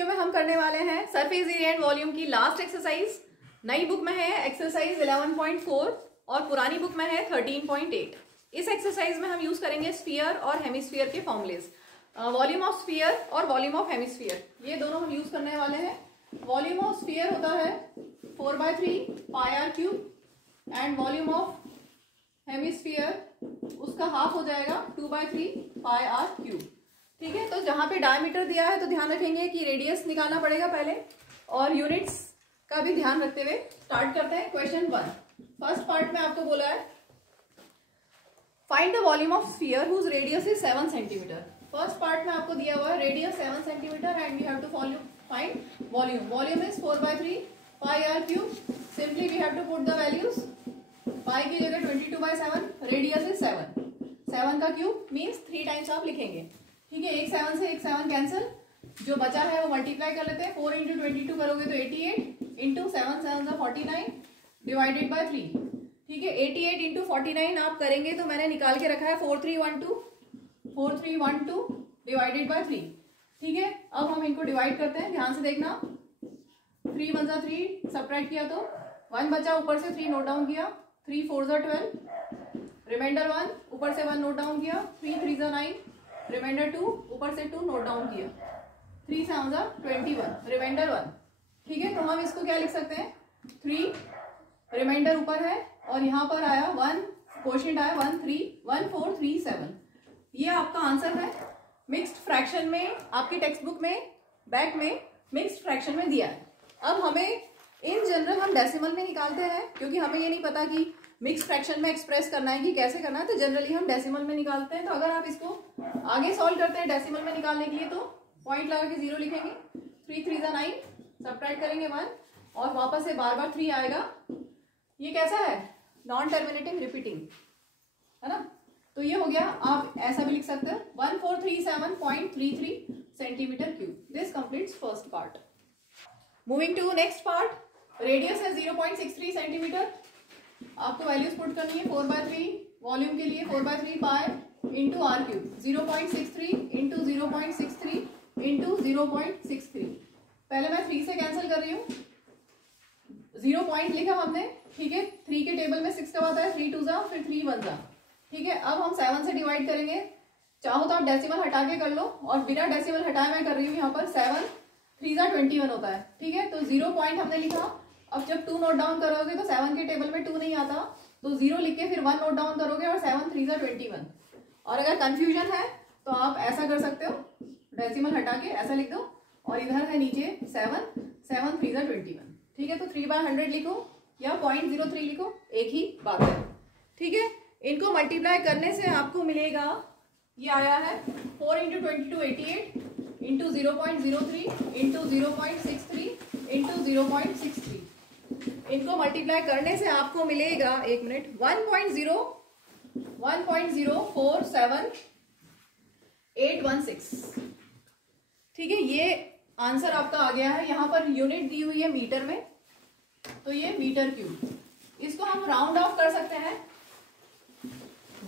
Video में हम करने वाले हैं सरफेस एरिया एंड वॉल्यूम की लास्ट एक्सरसाइज। नई बुक में है एक्सरसाइज 11.4 और पुरानी बुक में है 13.8। इस एक्सरसाइज में हम यूज करेंगे स्फीयर और हेमिस्फीयर के फॉर्मुलेज। वॉल्यूम ऑफ स्फीयर और वॉल्यूम ऑफ हेमिस्फीयर ये दोनों हम यूज करने वाले हैं। वॉल्यूम ऑफ स्फीयर होता है 4/3 pi r cube and volume of hemisphere उसका हाफ हो जाएगा 2/3 पाई आर क्यूब। ठीक है, तो जहां पे डायमीटर दिया है तो ध्यान रखेंगे कि रेडियस निकालना पड़ेगा पहले, और यूनिट्स का भी ध्यान रखते हुए स्टार्ट करते हैं। क्वेश्चन 1 फर्स्ट पार्ट में आपको बोला है find the volume of sphere whose radius is 7 centimetre. First part में आपको दिया हुआ है radius 7 centimetre and we have to find volume. Volume is 4/3 pi r cube. Simply we have to put the values. Pi की जगह 22/7, radius is 7 का cube means 3 times आप लिखेंगे। ठीक है, एक 7 से एक 7 कैंसिल, जो बचा है वो मल्टीप्लाई कर लेते हैं। 4 × 22 करोगे तो 88 इंटू 7 7 49 डिवाइडेड बाय 3। ठीक है, 88 इंटू 49 आप करेंगे तो मैंने निकाल के रखा है 4312 डिवाइडेड बाय 3। ठीक है, अब हम इनको डिवाइड करते हैं, ध्यान से देखना। 3 × 1 3 सब्ट्रैक्ट किया तो 1 बचा, ऊपर से 3 नोट डाउन किया। 3 4 12 रिमाइंडर 1, ऊपर से 1 नोट डाउन किया। 3 3 9 रिमाइंडर 2, ऊपर से 2 नोट डाउन किया। 3 7 21 रिमाइंडर 1। ठीक है, तो हम इसको क्या लिख सकते हैं 3 रिमाइंडर ऊपर है और यहाँ पर आया 1 क्वोशिएंट आया 1437। ये आपका आंसर है। मिक्स्ड फ्रैक्शन में आपकी टेक्स्ट बुक में बैक में मिक्स्ड फ्रैक्शन में दिया है। अब हमें इन जनरल हम डेसिमल में निकालते हैं, क्योंकि हमें ये नहीं पता कि मिक्स फ्रैक्शन में एक्सप्रेस करना है कि कैसे करना है, तो जनरली हम डेसिमल में निकालते हैं। तो अगर आप इसको आगे सॉल्व करते हैं डेसिमल में निकालने के लिए तो पॉइंट लगा के 0 लिखेंगे। 3 3 9 सब्ट्रैक्ट करेंगे 1 और वापस से बार बार 3 आएगा। ये कैसा है, नॉन टर्मिनेटिंग रिपीटिंग है ना। तो ये हो गया, आप ऐसा भी लिख सकते हैं 1437.33 centimetre cube. This completes first part. Moving to next part, radius है 0.63 सेंटीमीटर। आपको वैल्यूज पुट करनी है 4/3 वॉल्यूम के लिए 4/3 pi into r cube. 0.63 into 0.63 into 0.63। पहले मैं 3 से कैंसिल कर रही हूँ, 0 पॉइंट लिखा हमने। ठीक है, 3 के टेबल में 6 कब आता है, 3 2 जा फिर 3 1 जा। ठीक है, अब हम 7 से डिवाइड करेंगे। चाहो तो आप डेसिमल हटा के कर लो, और बिना डेसिमल हटाए मैं कर रही हूँ यहाँ पर। 7 3 जा 21 होता है। ठीक है, तो 0 पॉइंट हमने लिखा। अब जब 2 नोट डाउन करोगे तो 7 के टेबल में 2 नहीं आता, तो 0 लिख के फिर 1 नोट डाउन करोगे और 7 3 जा 21। और अगर कंफ्यूजन है तो आप ऐसा कर सकते हो, डेसिमल हटा के ऐसा लिख दो और इधर है नीचे 7 7 3 जा 21। ठीक है, तो 3/100 लिखो या 0.03 लिखो, एक ही बात है। ठीक है, इनको मल्टीप्लाई करने से आपको मिलेगा, ये आया है 4 × 22 88 इंटू 0.03 इंटू 0.63 इंटू 0.63। इनको मल्टीप्लाई करने से आपको मिलेगा, एक मिनट, 1.047816। ठीक है, ये आंसर आपका आ गया है। यहां पर यूनिट दी हुई है मीटर में, तो ये मीटर क्यूब। इसको हम राउंड ऑफ कर सकते हैं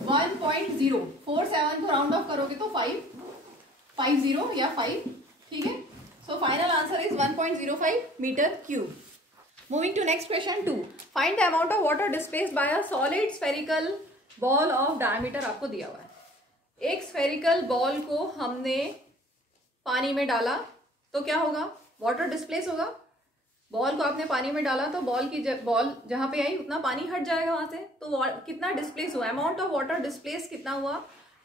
1.047 को राउंड ऑफ करोगे तो 550 या 5। ठीक है, so final answer is 1.05 metre cube. Moving to next question 2, find the amount of water displaced by a solid spherical ball of diameter. आपको दिया हुआ है एक स्फेरिकल बॉल को हमने पानी में डाला तो क्या होगा, वाटर डिस्प्लेस होगा। बॉल को आपने पानी में डाला तो बॉल जहां पे आई उतना पानी हट जाएगा वहां से, तो कितना डिस्प्लेस हुआ, अमाउंट ऑफ वाटर डिस्प्लेस कितना हुआ,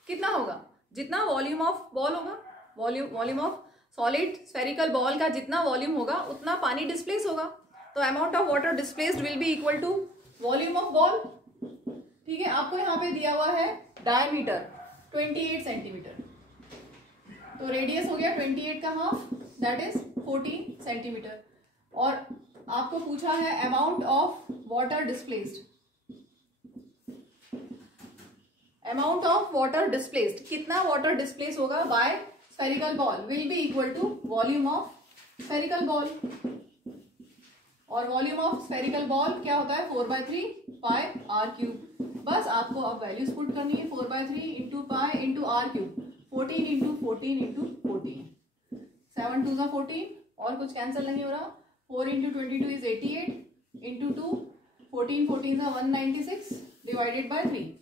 कितना होगा, जितना वॉल्यूम ऑफ बॉल होगा, volume of solid spherical ball का जितना वॉल्यूम होगा उतना पानी डिस्प्लेस होगा। तो amount of water displaced will be equal to volume of ball. ठीक है, आपको यहाँ पे दिया हुआ है डायमीटर 28 सेंटीमीटर, तो रेडियस हो गया 28 का हाफ, दैट इज 14 सेंटीमीटर। और आपको पूछा है amount of water displaced. Amount of water displaced, कितना वाटर डिस्प्लेस होगा by spherical ball, will be equal to volume of spherical ball. और वॉल्यूम ऑफ स्फेरिकल बॉल क्या होता है 4/3 पाई आर क्यूब। बस आपको अब वैल्यूज पुट करनी है 4/3 into pi into r cube. 14 into 14 into 14, 7 2 14, और कुछ कैंसिल नहीं हो रहा। 4 इंटू 22 इज 88 इंटू 2 14 14 का 196 डिवाइडेड बाय 3।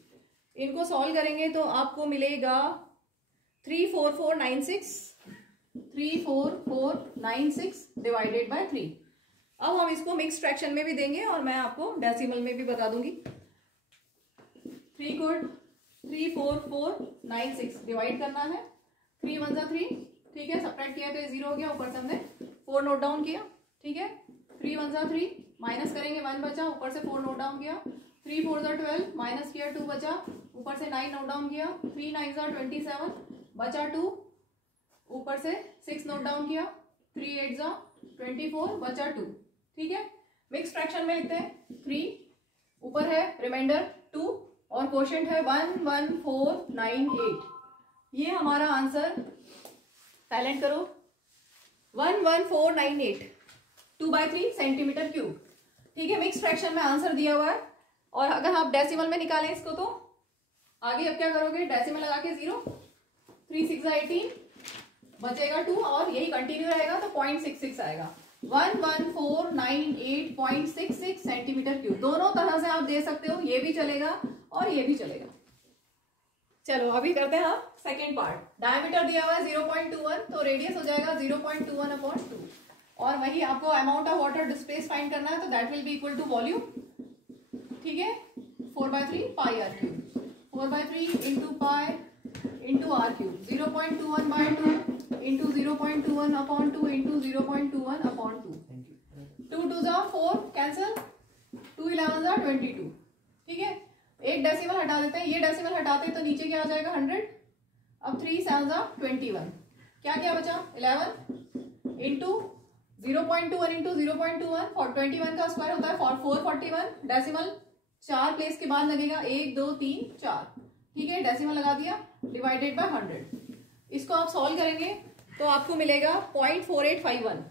इनको सॉल्व करेंगे तो आपको मिलेगा 34496 डिवाइडेड बाय 3। अब हम इसको मिक्स फ्रैक्शन में भी देंगे और मैं आपको डेसिमल में भी बता दूंगी। 3 को 34496 डिवाइड करना है। 3 1 3, ठीक है, सब्ट्रैक्ट किया तो ये 0 हो गया, ऊपर से हमने 4 नोट डाउन किया, ठीक है। 3 1 3 माइनस करेंगे 1 बचा, ऊपर से 4 नोट डाउन किया। 3 4 12 माइनस किया 2 बचा, ऊपर से 9 नोट डाउन किया। 3 9 27 बचा 2, ऊपर से 6 नोट डाउन किया। 3 8 24 बचा 2, ठीक है। मिक्स फ्रैक्शन में लिखते हैं 3, ऊपर है रिमाइंडर 2 और कोशेंट है 11498। ये हमारा आंसर, साइलेंट करो, 11498 2/3 सेंटीमीटर क्यूब, ठीक है। मिक्स फ्रैक्शन में आंसर दिया हुआ है। और अगर आप डेसिमल में निकालें इसको तो आगे अब क्या करोगे, डेसिमल लगा के 0, 3 6 18 बचेगा 2 और यही कंटिन्यू रहेगा तो 0.66 आएगा। 11498.66 सेंटीमीटर क्यूब। दोनों तरह से आप दे सकते हो, ये भी चलेगा और ये भी चलेगा। चलो अभी करते हैं आप सेकेंड पार्ट। डायमीटर दिया हुआ है 0.21 तो रेडियस हो जाएगा 0.21/2 और वही आपको amount of water displace find करना है तो that will be equal to volume, ठीक है। 4/3 pi r cube, 4/3 into pi into r cube, 0.21/2 into 0.21/2 into 0.21/2। 2 2 4 cancel, 2 11 22, ठीक है। एक डेसिमल हटा देते हैं, ये डेसिमल हटाते हैं तो नीचे क्या आ जाएगा 100। अब 3 7 21, क्या क्या बचा 11 इंटू 0.21 इंटू 0.21 और 21 का स्क्वायर होता है 441 डेसिमल 4 प्लेस के बाद लगेगा 1 2 3 4, ठीक है। डेसिमल लगा दिया डिवाइडेड बाय 100। इसको आप सॉल्व करेंगे तो आपको मिलेगा 0.4851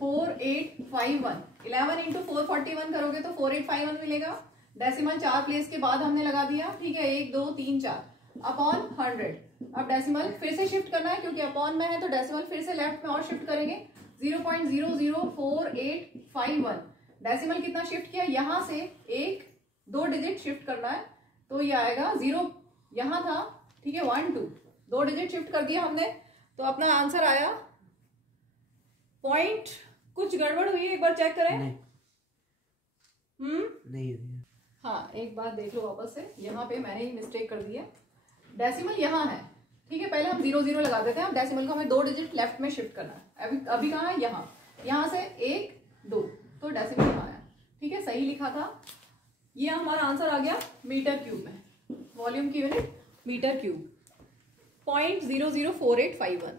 4851। 11 इंटू 441 करोगे तो 4851 मिलेगा। डेसिमल 4 प्लेस के बाद हमने लगा दिया, ठीक है, 1 2 3 4 अपॉन 100। अब डेसिमल फिर से शिफ्ट करना है क्योंकि अपॉन में है तो डेसिमल फिर से लेफ्ट में और शिफ्ट करेंगे। 0.004851 डेसिमल कितना शिफ्ट किया, यहां से 1 2 डिजिट शिफ्ट करना है तो ये आएगा 0, यहां था, ठीक है, 1 2 2 डिजिट शिफ्ट कर दिया हमने तो अपना आंसर आया पॉइंट। कुछ गड़बड़ हुई है, एक बार चेक करें। नहीं हाँ, एक बार देख लो वापस से, यहाँ पे मैंने ही मिस्टेक कर दी है। डेसिमल यहाँ है, ठीक है, पहले हम 0 0 लगा देते हैं। अब डेसिमल को हमें 2 डिजिट लेफ्ट में शिफ्ट करना है। अभी कहाँ है, यहाँ से 1 2 तो डेसिमल यहाँ है, ठीक है, सही लिखा था। ये हमारा आंसर आ गया मीटर क्यूब में, वॉल्यूम की unit metre cube, 0.004851।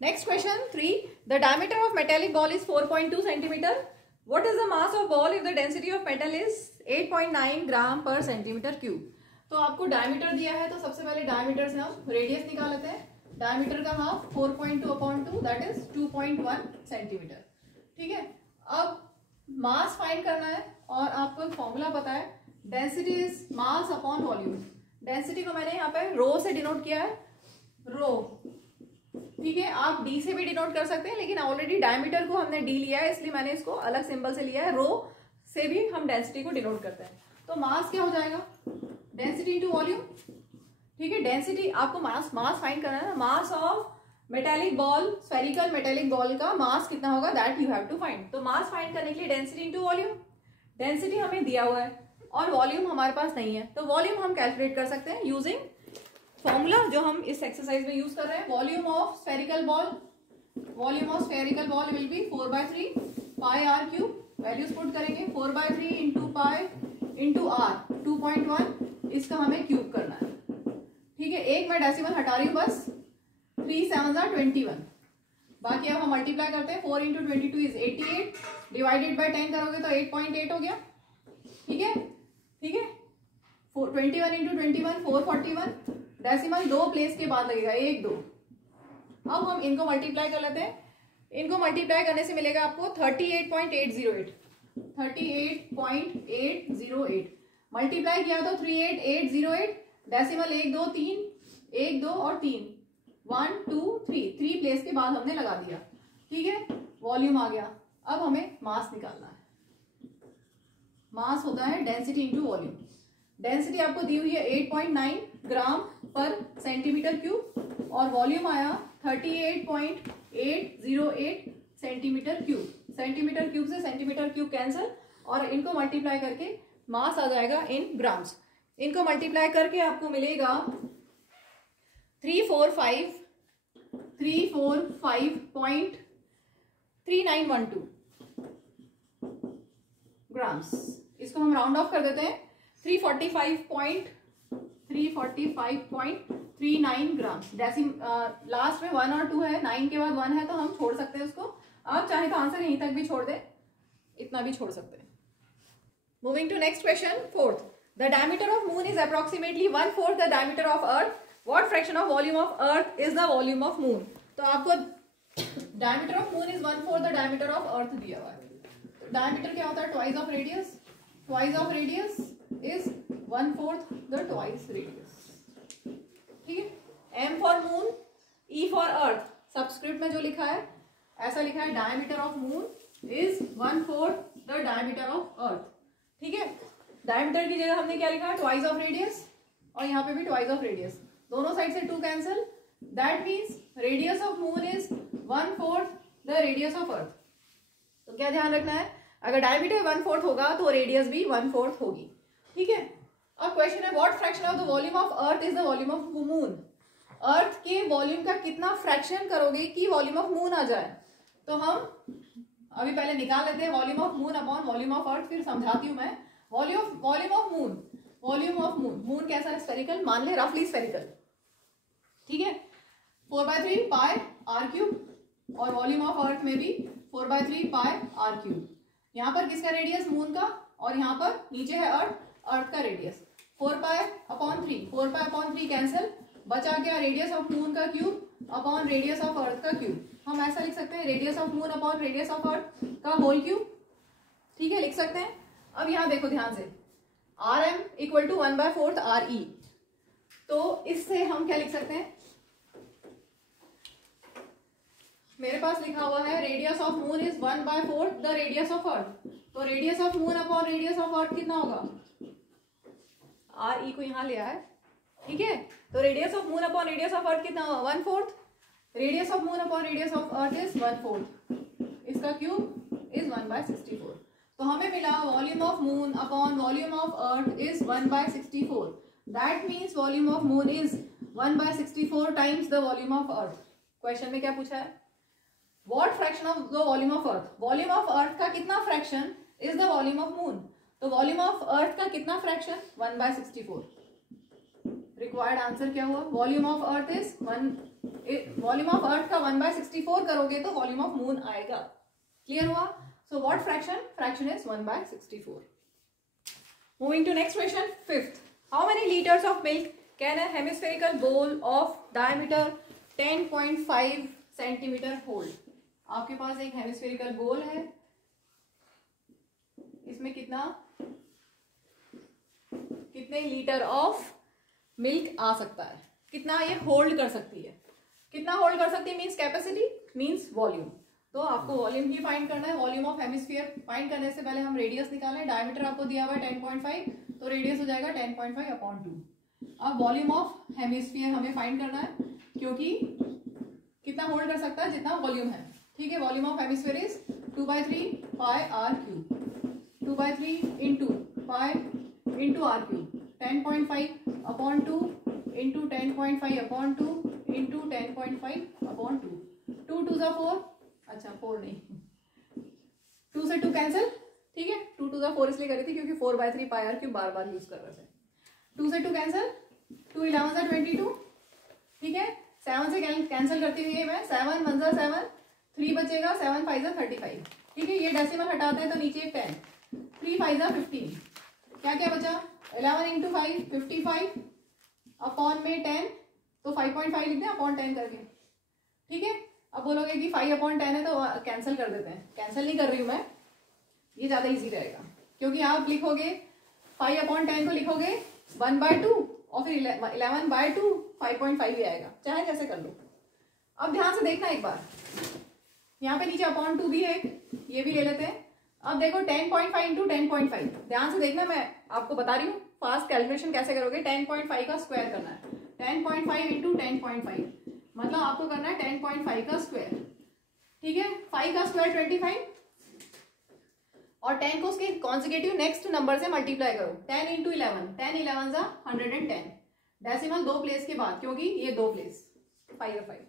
Next question 3, the diameter of metallic ball is 4.2 centimetre. What is the mass of ball if the density of metal is 8.9 ग्राम पर सेंटीमीटर क्यूब। तो आपको डायमीटर दिया है तो सबसे पहले डायमीटर से हम रेडियस निकाल लेते हैं। डायमीटर का हाफ 4.2/2 दैट इज 2.1 सेंटीमीटर, ठीक है। अब मास फाइंड करना है और आपको एक फॉर्मूला पता है, density is mass upon volume. Density को मैंने यहाँ पे रो से डिनोट किया है, रो, ठीक है। आप डी से भी डिनोट कर सकते हैं लेकिन ऑलरेडी डायमीटर को हमने डी लिया है इसलिए मैंने इसको अलग सिंबल से लिया है। रो से भी हम डेंसिटी को डिनोट करते हैं। तो मास क्या हो जाएगा, डेंसिटी इंटू वॉल्यूम, ठीक है। डेंसिटी आपको मास फाइंड करना है ना, mass of metallic ball, spherical metallic ball का मास कितना होगा that you have to find. तो मास फाइंड करने के लिए डेंसिटी इंटू वॉल्यूम, डेंसिटी हमें दिया हुआ है और वॉल्यूम हमारे पास नहीं है तो वॉल्यूम हम कैलकुलेट कर सकते हैं यूजिंग फॉर्मूला जो हम इस एक्सरसाइज में यूज कर रहे हैं। Volume of spherical ball, volume of spherical ball will be 4/3 pi r cube. Values put करेंगे 4/3 इंटू पाई इंटू आर 2.1, इसका हमें क्यूब करना है, ठीक है। एक मैं डेसिमल हटा रही हूँ बस, 3 7 21, बाकी अब हम मल्टीप्लाई करते हैं। 4 इंटू 22 इज 88 डिवाइडेड बाई 10 करोगे तो 8.8 हो गया, ठीक है, ठीक है। 21 इंटू 21 441, डेसिमल 2 प्लेस के बाद लगेगा 1 2। अब हम इनको मल्टीप्लाई कर लेते हैं। इनको मल्टीप्लाई करने से मिलेगा आपको 38.808, 38.808 मल्टीप्लाई किया तो 38808, डेसिमल 1 2 3 1 2 और 3 1 2 3 प्लेस के बाद हमने लगा दिया ठीक है, वॉल्यूम आ गया। अब हमें मास निकालना है। मास होता है डेंसिटी इंटू वॉल्यूम। डेंसिटी आपको दी हुई है 8.9 ग्राम पर सेंटीमीटर क्यूब और वॉल्यूम आया 38.808 सेंटीमीटर क्यूब। सेंटीमीटर क्यूब से सेंटीमीटर क्यूब कैंसिल और इनको मल्टीप्लाई करके मास आ जाएगा इन ग्राम्स। इनको मल्टीप्लाई करके आपको मिलेगा 345.3912 ग्राम्स। इसको हम राउंड ऑफ कर देते हैं 345.39 ग्राम्स। लास्ट में 1 और 2 है, 9 के बाद 1 है तो हम छोड़ सकते हैं उसको। आप चाहे तो आंसर यहीं तक भी छोड़ दे, इतना भी छोड़ सकते हैं। Moving to next question, fourth. The diameter of moon is approximately 1/4 the diameter of earth. What fraction of volume of earth is the volume of moon. तो आपको diameter of moon is 1/4 the diameter of earth दिया हुआ है। Diameter क्या होता है? Twice of radius. Twice of radius is 1/4 the twice radius. ठीक है, M for moon, E for earth. Subscript में जो लिखा है ऐसा लिखा है, diameter of moon is 1/4 the diameter of अर्थ। ठीक है, डायमीटर की जगह हमने क्या लिखा है? ट्वाइस ऑफ रेडियस, और यहाँ पे भी ट्वाइस ऑफ रेडियस। दोनों साइड से 2 cancel. That means radius of moon is 1/4 the radius of earth. तो क्या ध्यान रखना है? अगर डायमीटर 1/4 होगा तो रेडियस भी 1/4 होगी। ठीक है, अब क्वेश्चन है what fraction of the volume of earth is the volume of moon. Earth के वॉल्यूम का कितना फ्रैक्शन करोगे कि वॉल्यूम ऑफ मून आ जाए? तो हम अभी पहले निकाल लेते हैं volume of moon upon volume of अर्थ, फिर समझाती हूं मैं। Volume of moon, volume of moon. Moon कैसा है? स्फेरिकल, मान ले रफली स्फेरिकल। ठीक है, 4/3 पाई आर क्यूब, और वॉल्यूम ऑफ अर्थ में भी 4/3 पाई आर क्यूब। यहाँ पर किसका रेडियस? मून का, और यहाँ पर नीचे है अर्थ, अर्थ का रेडियस 4π/3। 4π/3 कैंसिल, बचा क्या? रेडियस ऑफ मून का cube upon radius of earth का क्यूब। हम ऐसा लिख सकते हैं, radius of moon upon radius of earth का होल क्यूब। ठीक है, लिख सकते हैं। अब यहाँ देखो ध्यान से, Rm इक्वल टू 1/4 Re। तो इससे हम क्या लिख सकते हैं? मेरे पास लिखा हुआ है radius of moon is 1/4 the radius of earth. तो radius of moon upon radius of earth कितना होगा? Re को यहाँ लिया है। ठीक है, तो radius of moon upon radius of earth कितना होगा? 1/4। Radius of moon upon radius of earth is 1/4। इसका क्यूब इज 1/64। तो हमें मिला volume of moon upon volume of earth is 1/64। That means volume of moon is 1/64 times the volume of earth. Question में क्या पूछा है? What fraction of the volume of earth. Volume of earth का कितना fraction is the volume of moon. तो volume of earth का कितना fraction? 1/64। Required answer क्या हुआ? Volume of earth is volume of earth का 1/64 करोगे तो वॉल्यूम ऑफ मून आएगा। क्लियर हुआ? So what fraction? Fraction is 1/64। Moving to next question, fifth. How many litres of milk can a hemispherical bowl of diameter 10.5 centimetre hold. आपके पास एक hemispherical बोल है, इसमें कितने लीटर ऑफ मिल्क आ सकता है? कितना ये होल्ड कर सकती है? कितना होल्ड कर सकती है मींस कैपेसिटी, मींस वॉल्यूम। तो आपको वॉल्यूम ही फाइंड करना है। वॉल्यूम ऑफ हेमिस्फीयर फाइंड करने से पहले हम रेडियस निकालें। डायमीटर आपको दिया हुआ है 10.5, तो रेडियस हो जाएगा 10.5/2। अब वॉल्यूम ऑफ हेमिस्फीयर हमें फाइंड करना है, क्योंकि कितना होल्ड कर सकता है? जितना वॉल्यूम है। ठीक है, volume of hemisphere is 2/3 pi r cube. 2/3 into pi into r cube. 10.5/2 into 10.5/2 into 10.5/2। 2 2 जा 4, अच्छा 4 नहीं, 2 से 2 कैंसिल। ठीक है, 2 2 जा 4 इसलिए करी थी क्योंकि 4/3 पाई आर क्यूब बार बार यूज कर रहे थे। 2 से 2 कैंसिल, 2 11 जा 22। ठीक है, 7 से कैंसिल करती हुई मैं 7 1 जा 7, 3 बचेगा, 7 5 जा 35। ठीक है, ये डेसिमल हटाते हैं तो नीचे एक 10, 3 5 जा 15। क्या क्या बचा? 11 इंटू 5 55 अपॉन में 10, तो 5.5 लिख दें अपॉन 10 करके। ठीक है, अब बोलोगे कि 5/10 है तो कैंसिल कर देते हैं। कैंसिल नहीं कर रही हूं मैं, ये ज्यादा इजी रहेगा, क्योंकि आप लिखोगे 5/10 को लिखोगे 1/2 और फिर 11/2 5.5 ही आएगा, चाहे जैसे कर लो। अब ध्यान से देखना एक बार, यहाँ पे नीचे अपॉन 2 भी है एक, ये भी ले लेते हैं। अब देखो 10.5 इंटू 10.5, ध्यान से देखना, मैं आपको बता रही हूँ फास्ट कैलकुलेशन कैसे करोगे। 10.5 का स्क्वायर करना है, 10.5 इंटू 10.5 मतलब आपको करना है 10.5 का स्क्वायर, ठीक है। 5 का स्क्वायर 25 और 10 को उसके कॉन्जिक्यूटिव नेक्स्ट नंबर से मल्टीप्लाई करो। 10 इंटू 11, 10 11 जा 110, डेसिमल 2 प्लेस के बाद, क्योंकि ये 2 प्लेस 5 और 5,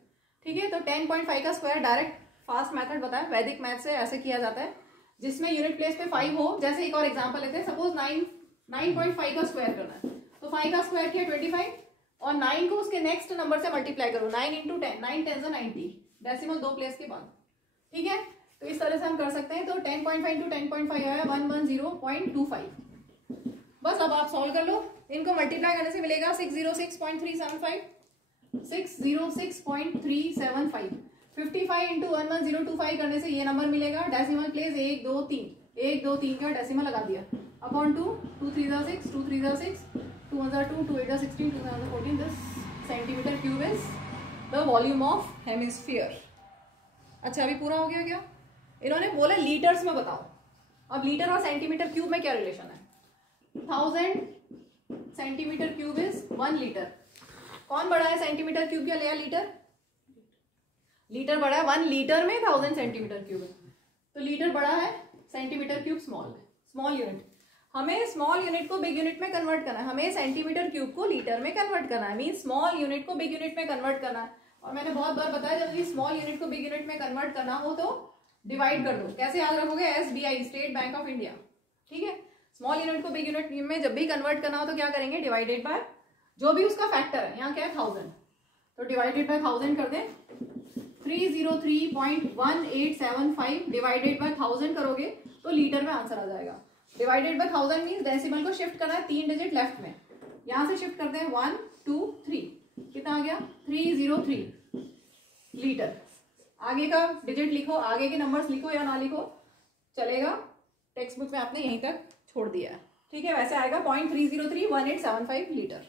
ठीक है। तो 10.5 का स्क्वायर डायरेक्ट फास्ट मेथड बताया, वैदिक मैथ से ऐसे किया जाता है, जिसमें यूनिट प्लेस पे 5 हो। जैसे एक और एग्जांपल लेते हैं, सपोज 9.5 का स्क्वायर करना है, तो 5 का स्क्वायर किया 25 और 9 को उसके नेक्स्ट नंबर से मल्टीप्लाई करो, 9 इंटू 10, 9 10 90, डेसिमल 2 प्लेस के बाद, ठीक है। तो इस तरह से हम कर सकते हैं। तो 10.5 इंटू 10.5 आया 110.25। बस अब आप सॉल्व कर लो, इनको मल्टीप्लाई करने से मिलेगा 606.375, 606.375। 55 इंटू 11025 करने से ये नंबर मिलेगा, डेसिमल प्लेस 1 2 3, 1 2 3 का डेसिमल लगा दिया, अपॉन 2, 2 3 जा 6, 2 3 जा 6, 2 1 जा 2, 2 8 जा 16, 2 9 जा 14। This centimetre cube is the volume of hemisphere. अच्छा अभी पूरा हो गया क्या? इन्होंने बोला लीटर्स में बताओ। अब लीटर और सेंटीमीटर क्यूब में क्या रिलेशन है? 1000 सेंटीमीटर क्यूब इज 1 लीटर। कौन बड़ा है सेंटीमीटर क्यूब या लीटर? लीटर बड़ा है, 1 लीटर में 1000 सेंटीमीटर क्यूब है, तो लीटर बड़ा है, सेंटीमीटर क्यूब स्मॉल है, स्मॉल यूनिट। हमें स्मॉल यूनिट को बिग यूनिट में कन्वर्ट करना है, हमें सेंटीमीटर क्यूब को लीटर में कन्वर्ट करना है, मीन स्मॉल यूनिट को बिग यूनिट में कन्वर्ट करना है। और मैंने बहुत बार बताया, जब ये स्मॉल यूनिट को बिग यूनिट में कन्वर्ट करना हो तो डिवाइड कर दो। कैसे याद रखोगे? SBI, state bank of India, ठीक है। स्मॉल यूनिट को बिग यूनिट में जब भी कन्वर्ट करना हो तो क्या करेंगे? डिवाइडेड बाय जो भी उसका फैक्टर है, यहाँ क्या है 1000, तो डिवाइडेड बाय 1000 कर दें। 303.1875 डिवाइडेड बाय 1000 करोगे तो लीटर में आंसर आ जाएगा। डिवाइडेड बाय 1000 मींस डेसिमल को शिफ्ट करना है 3 डिजिट लेफ्ट में, यहां से शिफ्ट करते हैं 1 2 3, कितना आ गया? 303 लीटर। आगे का डिजिट लिखो, आगे के नंबर्स लिखो या ना लिखो चलेगा, टेक्स्ट बुक में आपने यहीं तक छोड़ दिया है, ठीक है। वैसे आएगा 0.3031875 लीटर।